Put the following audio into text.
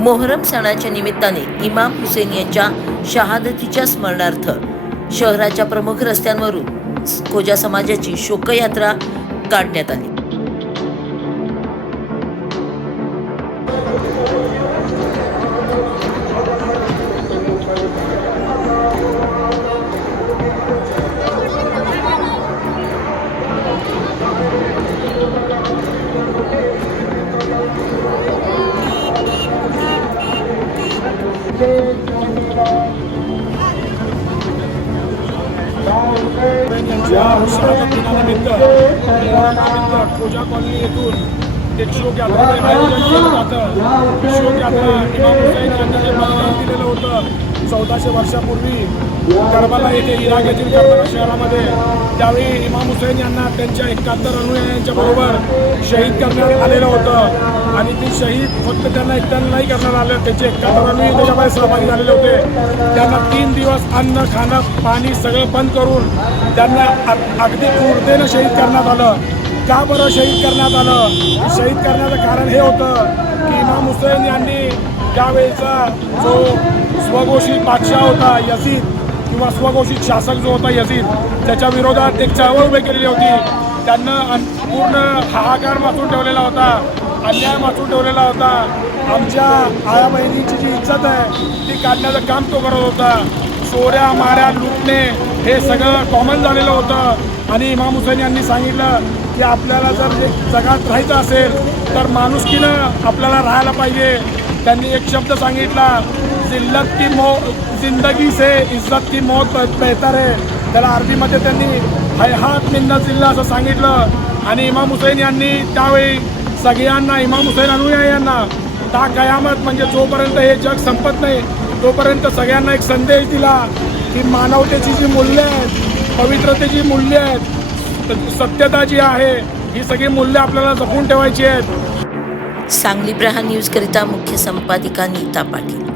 मोहरम सणाच्या निमित्ताने इमाम हुसेन यांच्या शहादतीच्या स्मरणार्थ शहराच्या प्रमुख रस्त्यांवरून खोजा समाजाची शोकयात्रा काढण्यात आली। या शहादतीनिमित्त खोजा कॉलनी येथून एक शोकयात्रेचं आयोजन केलं जातं। शोकयात्रा इमाम हुसेन यांनी जे बलिदान दिलेलं होतं 1400 वर्षापूर्वी करबला येथे इराक येथील करबला शहरामध्ये, त्यावेळी इमाम हुसेन यांना त्यांच्या 71 अनुयायांच्या बरोबर शहीद करण्यात आलेलं होतं। आणि ते शहीद फक्त त्यांना एकट्याला नाही करण्यात आलं, त्याचे 71 अनुयायी त्याच्यामध्ये सहभागी झालेले होते। त्यांना 3 दिवस अन्न खाणं पाणी सगळं बंद करून त्यांना अगदी क्रूरतेनं शहीद करण्यात आलं। का बरं शहीद करण्यात आलं? शहीद करण्याचं कारण हे होतं की इमाम हुसेन यांनी त्यावेळेचा जो स्वघोषित बादशाह होता यजीद, किंवा स्वघोषित शासक जो होता यजीद, त्याच्या विरोधात एक चळवळ उभी केलेली होती। त्यांना पूर्ण हाहाकार माचून ठेवलेला होता, अन्याय माचून ठेवलेला होता। आमच्या आया बहिणीची जी इज्जत आहे ती काढण्याचं काम तो करत होता। चोऱ्या माऱ्या लुटणे हे सगळं कॉमन झालेलं होतं। आणि इमाम हुसेन यांनी सांगितलं की आपल्याला जर जगात राहायचं असेल तर माणुसकीनं आपल्याला राहायला पाहिजे। त्यांनी एक शब्द सांगितला, जिंदगी से इज्जत की मौत बेहतर है। त्याला अरबीमध्ये त्यांनी हयात मिन्नत जिल्ला असं सांगितलं। आणि इमाम हुसेन यांनी त्यावेळी सगळ्यांना, इमाम हुसेन अनुयायांना ता कयामत म्हणजे जोपर्यंत हे जग संपत नाही तोपर्यंत सगळ्यांना एक संदेश दिला की मानवतेची जी मूल्य आहेत, पवित्रतेची मूल्य आहेत, सत्यता जी आहे, ही सगळी मूल्य आपल्याला जपून ठेवायची आहेत। सांगली प्रहार न्यूज करिता मुख्य संपादिका नीता पाटील।